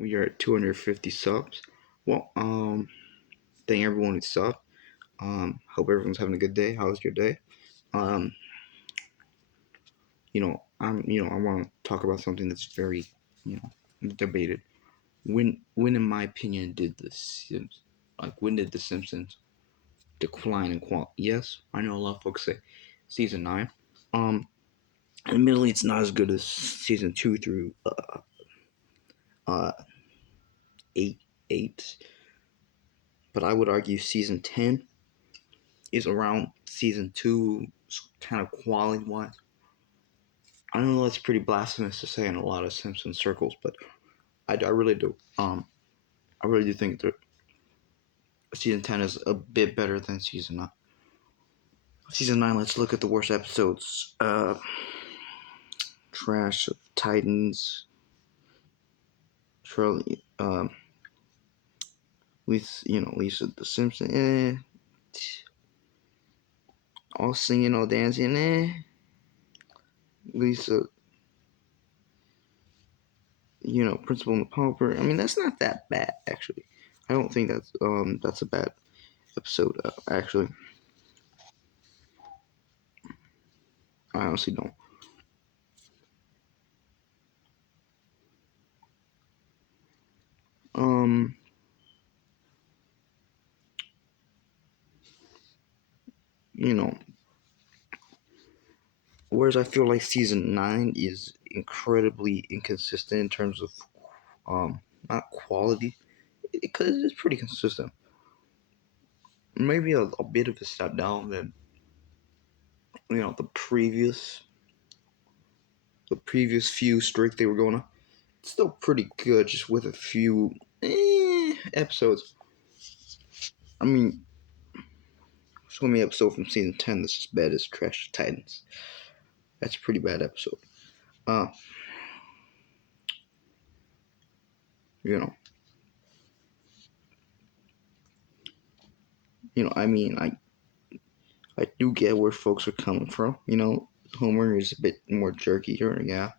We are at 250 subs. Well, thank everyone who subbed. Hope everyone's having a good day. How was your day? Um, I want to talk about something that's very, you know, debated. When, in my opinion, did when did the Simpsons decline in quality? Yes, I know a lot of folks say season 9. Um, Admittedly, it's not as good as season 2 through uh 8, 8, but I would argue season 10 is around season 2, kind of quality wise. I know that's pretty blasphemous to say in a lot of Simpsons circles, but I really do. I really do think that season 10 is a bit better than season 9. Season 9, let's look at the worst episodes. Trash of Titans. Charlie, Lisa the Simpsons. All singing, all dancing. Lisa, Principal and the Pauper. I mean, that's not that bad actually. I don't think that's a bad episode actually. I honestly don't. Um, you know, Whereas I feel like season 9 is incredibly inconsistent in terms of um not quality, because it's pretty consistent. Maybe a bit of a step down than the previous few streak they were going on. It's still pretty good, just with a few episodes. I mean, show me an episode from season 10 that's as bad as Trash Titans. That's a pretty bad episode. Uh, you know, I mean, I do get where folks are coming from. Homer is a bit more jerkier, yeah.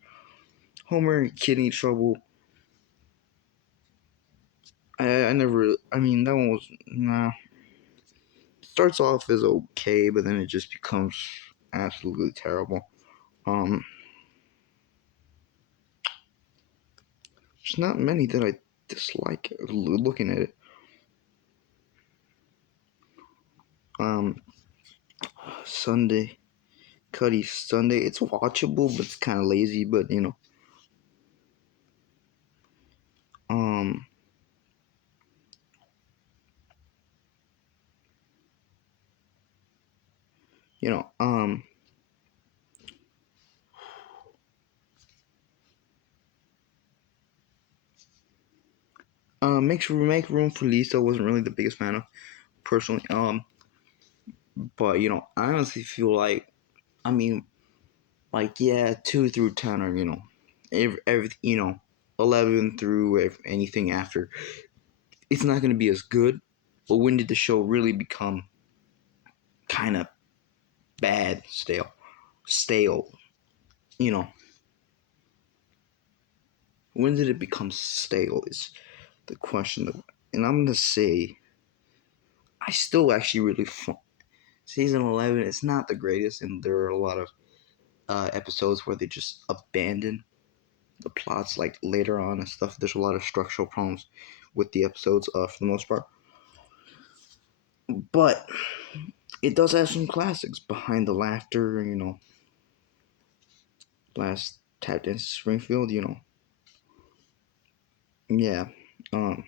Homer kidney trouble. I never. I mean, that one was nah. Starts off as okay, but then it just becomes absolutely terrible. Um, there's not many that I dislike looking at it. Um, Sunday, Cuddy Sunday. It's watchable, but it's kind of lazy. But um, you know, um, make room for Lisa. Wasn't really the biggest fan of personally. But I honestly feel like, I mean, like, yeah, 2 through 10 are, every 11 through anything after. It's not going to be as good. But when did the show really become kind of bad, stale? You know, when did it become stale? Is the question. And I'm gonna say, I still actually really season 11. It's not the greatest, and there are a lot of episodes where they just abandon the plots, like later on and stuff. There's a lot of structural problems with the episodes, for the most part. But it does have some classics. Behind the Laughter, Last Tap Dance Springfield, yeah. Um,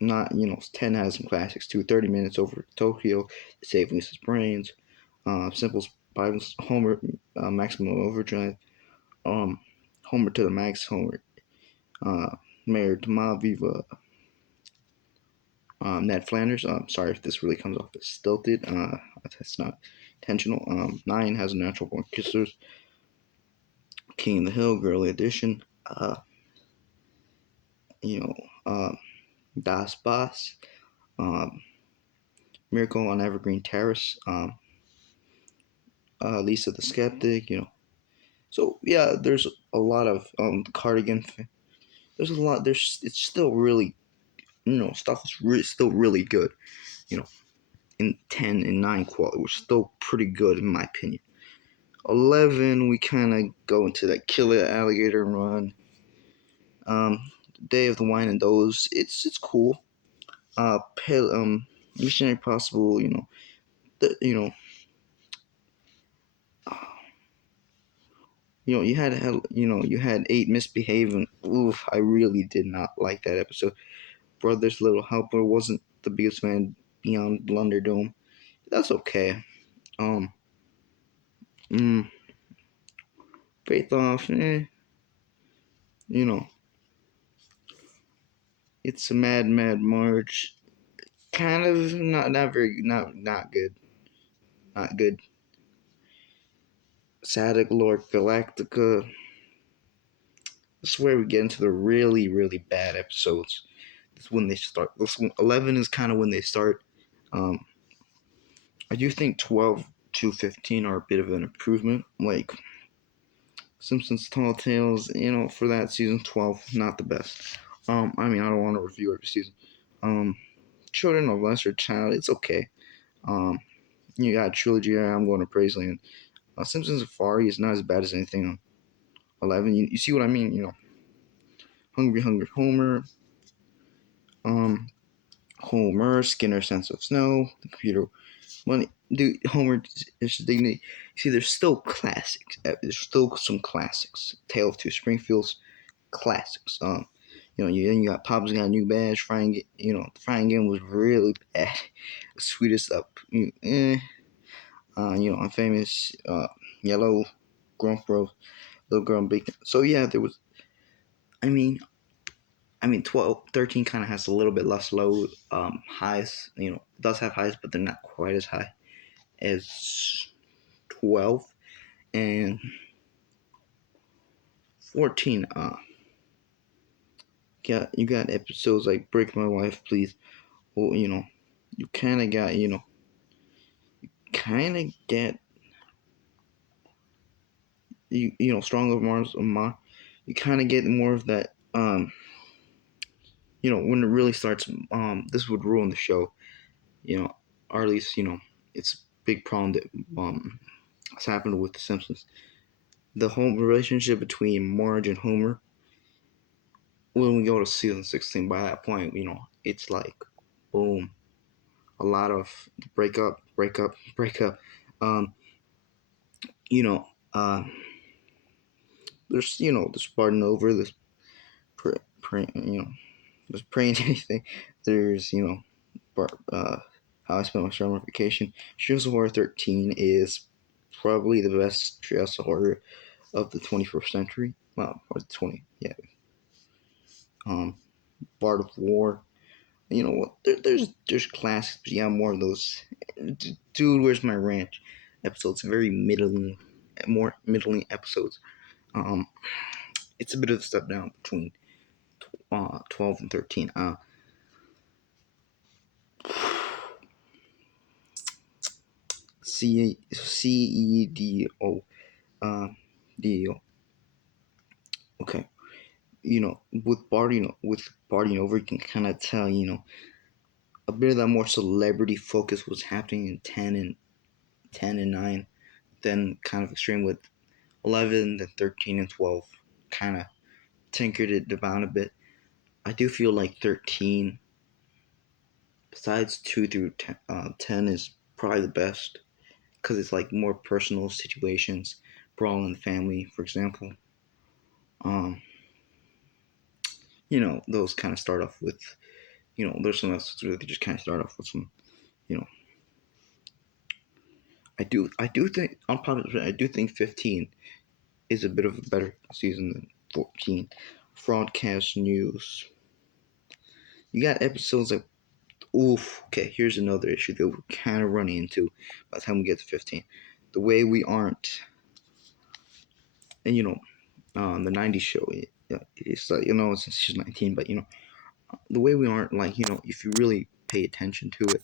Not, 10 has some classics too. 30 Minutes Over Tokyo, Saving Lisa's Brains, Simple Bibles, Homer, Maximum Overdrive, um, Homer to the Max, Homer, uh, Married to Ma Viva, Ned Flanders. Sorry if this really comes off as stilted. That's not intentional. 9 has a Natural Born Kissers, King of the Hill, Girly Edition. You know, Das Boss, um, Miracle on Evergreen Terrace, Lisa the Skeptic. So yeah, there's a lot of Cardigan. there's a lot. It's still really, stuff is still really good. You know, in 10 and 9 quality, we're still pretty good in my opinion. 11, we kind of go into that killer alligator run. Day of the Wine and those, it's cool. Mission Impossible, the. You had eight misbehaving. Oof, I really did not like that episode. Brother's Little Helper wasn't the biggest fan beyond Blunderdome. That's okay. Um, mm, Faith Off, you know, it's a Mad March. Kind of not very not good, not good. Satic Lord Galactica. This is where we get into the really bad episodes. This is when they start. This one, 11 is kind of when they start. Um, I do think 12 to 15 are a bit of an improvement. Like Simpsons Tall Tales, for that season 12, not the best. I mean, I don't want to review every season. Um, Children of Lesser Child, it's okay. Um, you got Trilogy, I'm going to Praiseland. Simpsons Safari is not as bad as anything on 11. You see what I mean? Hungry Homer, um, Homer, Skinner Sense of Snow, the computer money, dude. Homer is dignity. See, there's still classics. There's still some classics. Tale of Two Springfields, classics. You got Pop's got a new badge. The frying game was really bad. Sweetest up, Infamous, Yellow, Grump Bros, Little Girl and Bacon. So yeah, there was. I mean, 12, 13 kind of has a little bit less low highs. It does have highs, but they're not quite as high as 12 and 14. You got episodes like Break My Wife, Please. Well, you kind of got, kind of get, Strong of Mars, you kind of get more of that, when it really starts, this would ruin the show, or at least, it's a big problem that, has happened with The Simpsons. The whole relationship between Marge and Homer, when we go to season 16, by that point, it's like, boom, a lot of break up. Um, you know, uh, there's this Spartan over this there's praying anything. There's bar, how I spent my summer vacation. Treehouse of Horror 13 is probably the best Treehouse of Horror of the 21st century. Well, or the 20, yeah. Bard of War. You know what? There's classics, but yeah, more of those. Dude, where's my ranch? Episodes, very middling, more middling episodes. Um, it's a bit of a step down between 12 and 13. CEDO. Uh, DO. Okay. With Barding over, you can kind of tell, a bit of that more celebrity focus was happening in 10 and 9, then kind of extreme with 11, then 13 and 12, kind of tinkered it down a bit. I do feel like 13, besides 2 through 10 is probably the best because it's like more personal situations, brawl in the family, for example. Um, those kind of start off with, there's some episodes where they just kind of start off with some, you know, I do think, I do think 15 is a bit of a better season than 14. Broadcast news. You got episodes like, oof, okay, here's another issue that we're kind of running into by the time we get to 15. The way we aren't, and the 90s show, it's like, it's just 19, but, the way we aren't, like, if you really pay attention to it,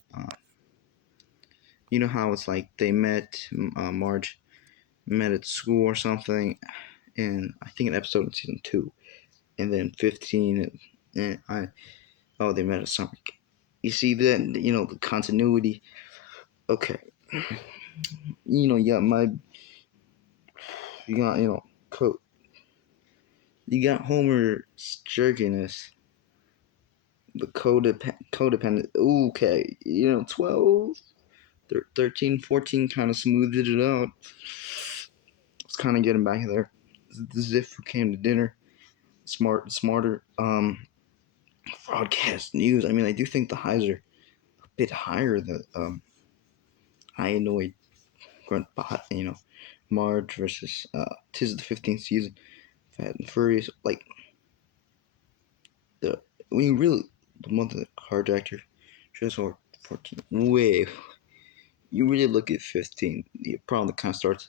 how it's like they Marge met at school or something, and I think an episode in season 2, and then 15, and I oh they met a summer. You see that the continuity. Okay, you got you got you got Homer's jerkiness, the codependent. Okay, 12, 13, 14 kind of smoothed it out. It's kind of getting back there. Ziff who came to dinner, smarter. Broadcast news. I mean, I do think the highs are a bit higher than I annoyed grunt bot. Marge versus tis the 15th season, Fat and Furious. Like the when you really the month of the carjacker, just or 14. Way you really look at 15. The problem that kind of starts